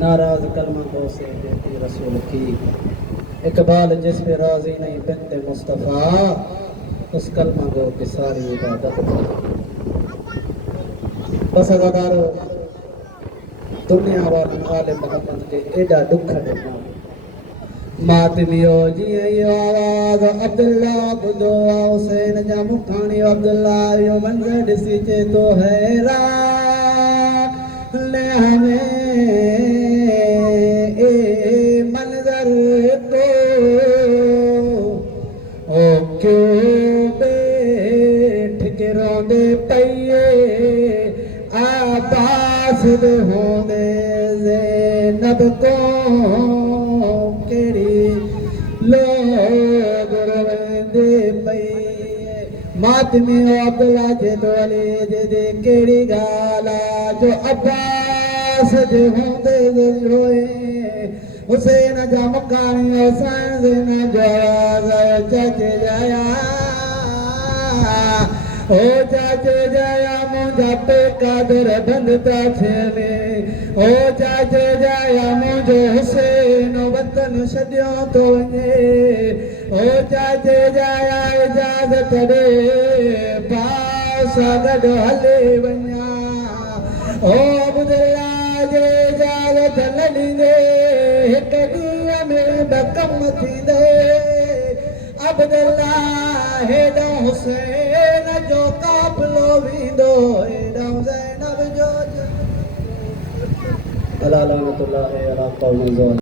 नाराज कलमा दो से देती रसूल की। इकबाल जिस पे राजी नहीं बिनते मुस्तफ़ा, उस कलमा गो की सारी इबादत बस अदादारो दुनिया वाले आले मोहम्मद के एडा दुख ॾिना। मातमियो जीअं इहो आवाज़ अब्दुल्ला ॿुधो आहे हुसैन जा मुखाणी अब्दुल्ला इहो मंज़र ॾिसी चए थो हैरान हमें ए मंज़र तो ओ क्यों बैठ के रोंदे पइए आबास होंदे ज़ैनब को केड़ी लोग रोंदे पइए। मातमी अब्दुल्ला जे तोले जे केड़ी गाला जो अब्बास जे होंदे रोए हुसैन जा मुकाणी हुसैन ज़ैनब जो आवाज़ चाचे जाया ओ चाचे जाया मुंहिंजा पेका दर बंदि था थियनि ओ चाचे जाया मुंहिंजो हुसैन वतन छॾियो थो वञे ओ चाचे जाया इजाज़त ॾे भाउ सां गॾु हले वञा ओ अब्दुल्ला जे इजाज़त न ॾींदे हिकु ॾींहं में ॿ कम थींदे। अब्दुल्ला हेॾो हुसैन जो काफ़िलो वेंदो हेॾो ज़ैनब जो अला लानतुल्लाहि अला क़ौम ज़ालिमीन।